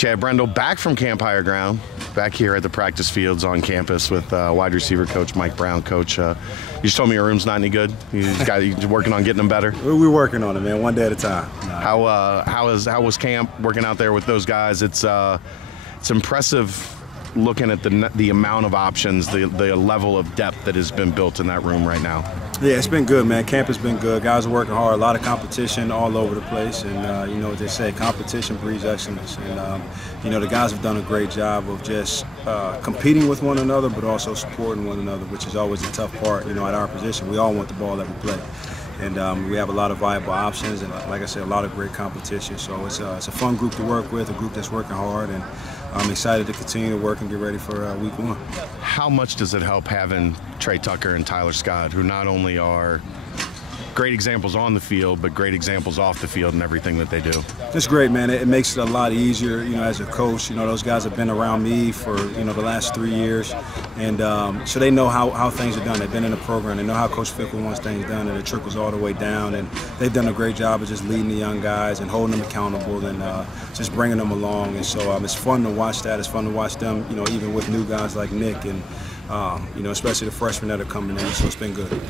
Chad Brendel back from Camp Higher Ground, back here at the practice fields on campus with wide receiver coach Mike Brown. Coach, you just told me your room's not any good. You're working on getting them better. We're working on it, man. One day at a time. How was camp working out there with those guys? It's impressive looking at the amount of options, the level of depth that has been built in that room right now. Yeah, it's been good, man. Camp has been good. Guys are working hard. A lot of competition all over the place, and you know what they say, competition breeds excellence. And you know, the guys have done a great job of just competing with one another, but also supporting one another, which is always the tough part. You know, at our position, we all want the ball that we play. And we have a lot of viable options, and like I said, a lot of great competition. So it's a fun group to work with, a group that's working hard, and I'm excited to continue to work and get ready for week one. How much does it help having Trey Tucker and Tyler Scott, who not only are great examples on the field, but great examples off the field and everything that they do? It's great, man. It makes it a lot easier, you know, as a coach. You know, those guys have been around me for, you know, the last 3 years. And so they know how things are done. They've been in the program. They know how Coach Fickell wants things done, and it trickles all the way down. And they've done a great job of just leading the young guys and holding them accountable and just bringing them along. And so it's fun to watch that. It's fun to watch them, you know, even with new guys like Nick and, you know, especially the freshmen that are coming in. So it's been good.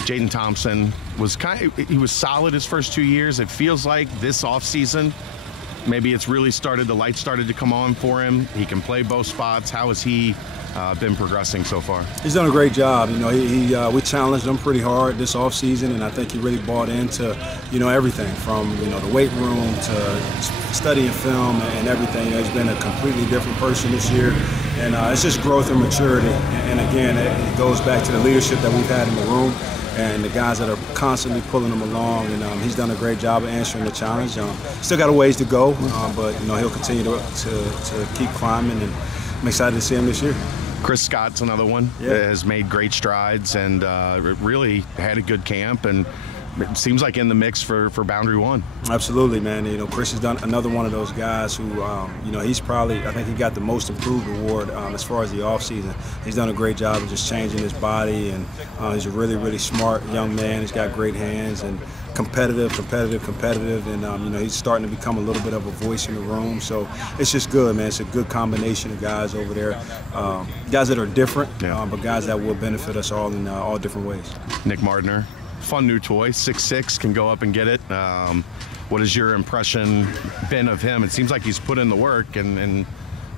Jaden Thompson was he was solid his first 2 years. It feels like this offseason, maybe it's really started, the light started to come on for him. He can play both spots. How has he been progressing so far? He's done a great job. You know, we challenged him pretty hard this offseason, and I think he really bought into, you know, everything from, you know, the weight room to studying film and everything. You know, he's been a completely different person this year, and it's just growth and maturity. And again, it goes back to the leadership that we've had in the room and the guys that are constantly pulling him along, and he's done a great job of answering the challenge. Still got a ways to go, but you know, he'll continue to keep climbing, and I'm excited to see him this year. Chris Scott's another one that has made great strides and really had a good camp, and it seems like in the mix for Boundary One. Absolutely, man. You know, Chris has done another one of those guys who, you know, he's probably, I think he got the most improved award as far as the offseason. He's done a great job of just changing his body, and he's a really, really smart young man. He's got great hands and competitive, and you know, he's starting to become a little bit of a voice in the room. So it's just good, man. It's a good combination of guys over there, guys that are different, but guys that will benefit us all in all different ways. Nick Mardner, fun new toy, 6'6", can go up and get it. What has your impression been of him? It seems like he's put in the work and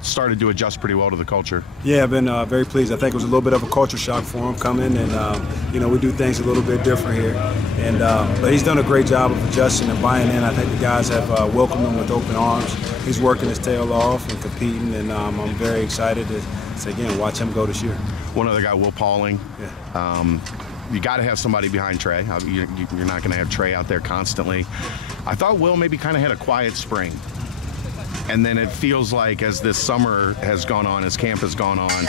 started to adjust pretty well to the culture. Yeah, I've been very pleased. I think it was a little bit of a culture shock for him coming, and you know, we do things a little bit different here. And but he's done a great job of adjusting and buying in. I think the guys have welcomed him with open arms. He's working his tail off and competing, and I'm very excited to again watch him go this year. One other guy, Will Pauling. Yeah. You got to have somebody behind Trey. You're not going to have Trey out there constantly. I thought Will maybe kind of had a quiet spring. And then it feels like as this summer has gone on, as camp has gone on,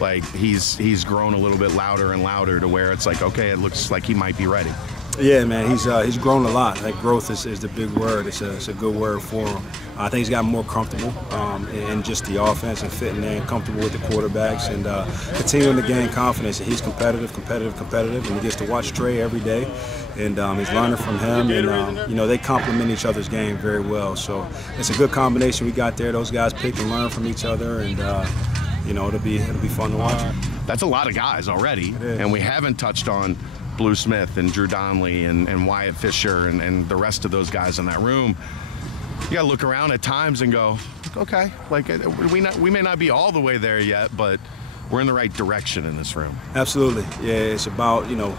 like he's grown a little bit louder and louder to where it's like, okay, it looks like he might be ready. Yeah, man, he's grown a lot. Like, growth is the big word. It's a good word for him. I think he's gotten more comfortable in just the offense and fitting in, comfortable with the quarterbacks, and continuing to gain confidence. And he's competitive, and he gets to watch Trey every day, and he's learning from him. And you know, they complement each other's game very well. So it's a good combination we got there. Those guys pick and learn from each other, and you know, it'll be fun to watch. That's a lot of guys already, and we haven't touched on Blue Smith and Drew Donnelly and Wyatt Fisher and the rest of those guys in that room. You gotta look around at times and go, okay, like we may not be all the way there yet, but we're in the right direction in this room. Absolutely, yeah. It's about you know,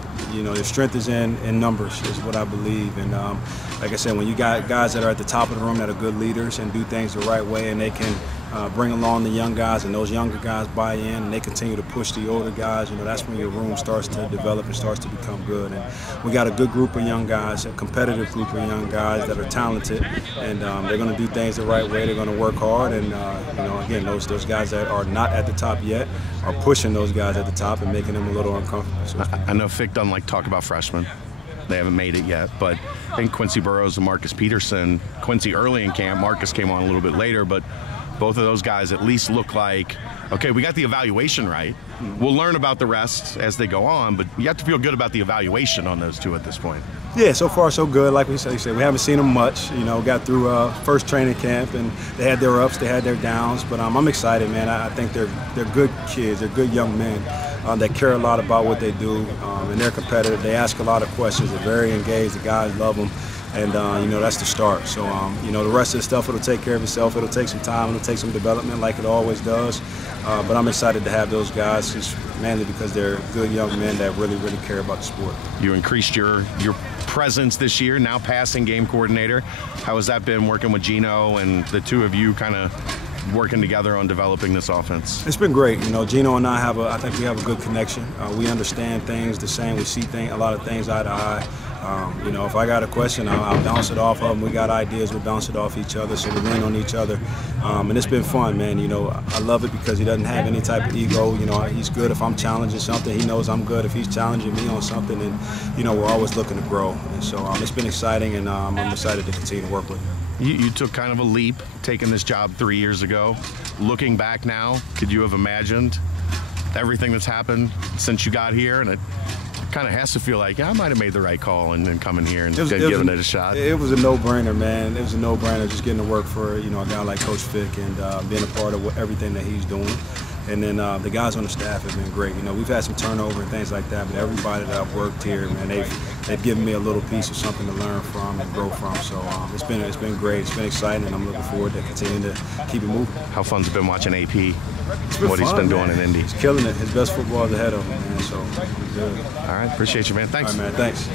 the strength is in numbers, is what I believe. And like I said, when you got guys that are at the top of the room that are good leaders and do things the right way, and they can bring along the young guys, and those younger guys buy in, and they continue to push the older guys, you know, that's when your room starts to develop and starts to become good. And we got a good group of young guys, a competitive group of young guys that are talented, and they're going to do things the right way. They're going to work hard, and you know, again, those guys that are not at the top yet are pushing those guys at the top and making them a little uncomfortable. So I know Fick doesn't like to talk about freshmen. They haven't made it yet, but I think Quincy Burrows and Marcus Peterson, Quincy early in camp, Marcus came on a little bit later, but both of those guys at least look like, okay, we got the evaluation right. We'll learn about the rest as they go on, but you have to feel good about the evaluation on those two at this point. Yeah, so far so good. Like we said, we haven't seen them much. You know, got through first training camp, and they had their ups, they had their downs. But I'm excited, man. I think they're good kids. They're good young men that care a lot about what they do, and they're competitive. They ask a lot of questions. They're very engaged. The guys love them. And, you know, that's the start. So, you know, the rest of the stuff, it'll take care of itself. It'll take some time. It'll take some development like it always does. But I'm excited to have those guys, just mainly because they're good young men that really, really care about the sport. You increased your presence this year, now passing game coordinator. How has that been working with Gino and the two of you kind of working together on developing this offense? It's been great. You know, Gino and I think we have a good connection. We understand things the same. We see a lot of things eye to eye. You know, if I got a question, I'll bounce it off of him. We got ideas, we bounce it off each other, so we lean on each other. And it's been fun, man. You know, I love it because he doesn't have any type of ego. You know, he's good if I'm challenging something. He knows I'm good if he's challenging me on something. And, you know, we're always looking to grow. And so it's been exciting, and I'm excited to continue to work with him. You took kind of a leap taking this job 3 years ago. Looking back now, could you have imagined everything that's happened since you got here? And it kind of has to feel like, yeah, I might have made the right call and coming here and giving it a shot. It was a no-brainer, man. It was a no-brainer just getting to work for, you know, a guy like Coach Fick and being a part of everything that he's doing. And then the guys on the staff have been great. You know, we've had some turnover and things like that, but everybody that I've worked here, man, they've given me a little piece of something to learn from and grow from. So it's been great. It's been exciting, and I'm looking forward to continuing to keep it moving. How fun's it been watching AP? What he's been doing in Indy? He's killing it. His best football is ahead of him, man. So he's good. All right, appreciate you, man. Thanks. All right, man. Thanks.